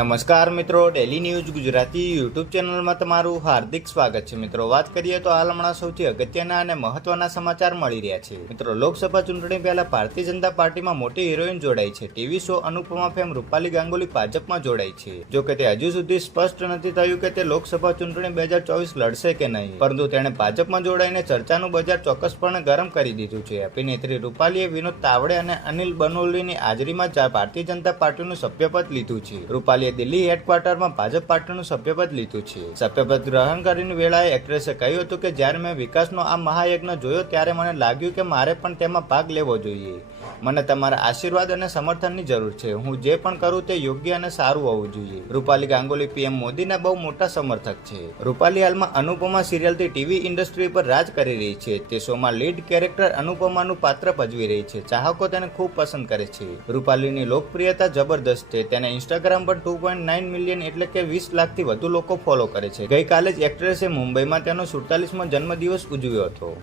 નમસ્કાર મિત્રો, daily news Gujarati YouTube ચેનલમાં તમારું હાર્દિક સ્વાગત છે. મિત્રો, વાત કરીએ તો હાલ હમણાં સૌથી અગત્યના અને મહત્વના સમાચાર મળી રહ્યા છે. મિત્રો, લોકસભા ચૂંટણી પહેલા ભારતીય જનતા પાર્ટીમાં મોટી હિરોઈન જોડાઈ છે. TV show Anupamaa fame Rupali Ganguly ભાજપમાં જોડાઈ છે. જો કે તે હજુ સુધી સ્પષ્ટ નથી થયું કે તે લોકસભા ચૂંટણી 2024 લડશે કે નહીં, પરંતુ તેણે ભાજપમાં જોડાઈને ચર્ચાનું બજાર ચોક્કસપણે ગરમ કરી દીધું છે. અભિનેત્રી રૂપાલીએ વિનોદ તાવડે અને અનિલ બનોલીની હાજરીમાં ભારતીય જનતા પાર્ટીનું સભ્યપદ લીધું છે. રૂપાલીએ દિલ્હી હેડક્વાર્ટરમાં ભાજપ પાર્ટીનું સભ્યપદ લીધું છે. સભ્યપદ ગ્રહણ કરીને વેળાએ એક્ટ્રેસે કહ્યું હતું કે જ્યારે મેં વિકાસનો આ મહાયજ્ઞ જોયો ત્યારે મને લાગ્યું કે મારે પણ તેમાં ભાગ લેવો જોઈએ. મને તમારા આશીર્વાદ અને સમર્થનની જરૂર છે. હું જે પણ કરું તે યોગ્ય અને સારું હોવું જોઈએ. રૂપાલી ગાંગુલી પીએમ મોદીના બહુ મોટા સમર્થક છે. રૂપાલી હાલમાં અનુપમા સિરિયલથી ટીવી ઇન્ડસ્ટ્રી પર રાજ કરી રહી છે. તે શોમાં લીડ કેરેક્ટર અનુપમાનું પાત્ર ભજવી રહી છે. ચાહકો તેને ખૂબ પસંદ કરે છે. રૂપાલીની લોકપ્રિયતા જબરદસ્ત છે. તેને ઇન્સ્ટાગ્રામ પર 2.9 મિલિયન એટલે કે 20 લાખથી વધુ લોકો ફોલો કરે છે. ગઈકાલે જ એક્ટ્રેસે મુંબઈમાં તેનો 47મો જન્મદિવસ ઉજવ્યો હતો.